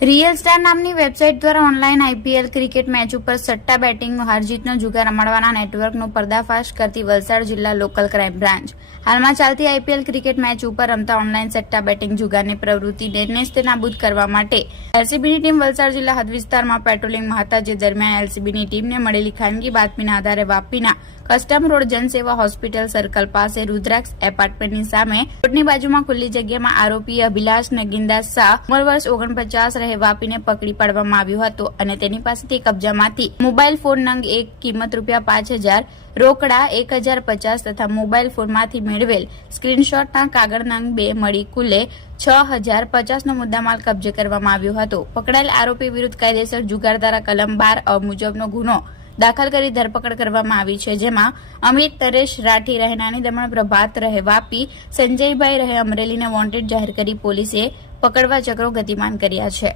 Real star નામની website દ્વારા online IPL cricket match ઉપર સટ્ટા બેટિંગનો હારજીતનો જુગાર રમાડવાના નેટવર્કનો પર્દાફાશ કરતી વલસાડ જિલ્લા લોકલ ક્રાઇમ બ્રાન્ચ હાલમાં ચાલતી આઈપીએલ ક્રિકેટ મેચ ઉપર રમતા ઓનલાઈન સટ્ટા બેટિંગ જુગારની પ્રવૃત્તિને નેસ્તનાબૂદ કરવા માટે એલસીબીની ટીમ વલસાડ જિલ્લા હદ વિસ્તારમાં પેટ્રોલિંગમાં હતા, જે દરમિયાન એલસીબીની ટીમને મળેલી ખાનગી બાતમીના આધારે વાપીના કસ્ટમ રોડ જનસેવા હોસ્પિટલ સર્કલ પાસે રુદ્રાક્ષ એપાર્ટમેન્ટની સામે રોડની બાજુમાં ખુલ્લી જગ્યામાં આરોપી અભિલાષ નગીનદાસ શાહ ઉંમર વર્ષ 49 રહે વાપીને પકડી પાડવામાં આવ્યો હતો અને તેની પાસેથી કબજામાંથી મોબાઈલ ફોન નંગ 1 કિંમત ₹5000, રોકડા 1050 તથા મોબાઈલ ફોનમાંથી મેળવેલ સ્ક્રીનશોટના કાગળ નંગ 2 મળી કુલે 6050 નો મુદ્દામાલ કબજે કરવામાં આવ્યો હતો। પકડાયેલ આરોપી વિરુદ્ધ કાયદેસર જુગાર ધારા કલમ 12 મુજબનો ગુનો દાખલ કરી ધરપકડ કરવામાં આવી છે, જેમાં અમિત તરેશ રાઠી રહે નાની દમણ, પ્રભાત રહે વાપી, સંજયભાઈ રહે અમરેલીને વોન્ટેડ જાહેર કરી પોલીસે પકડવા ચક્રો ગતિમાન કર્યા છે।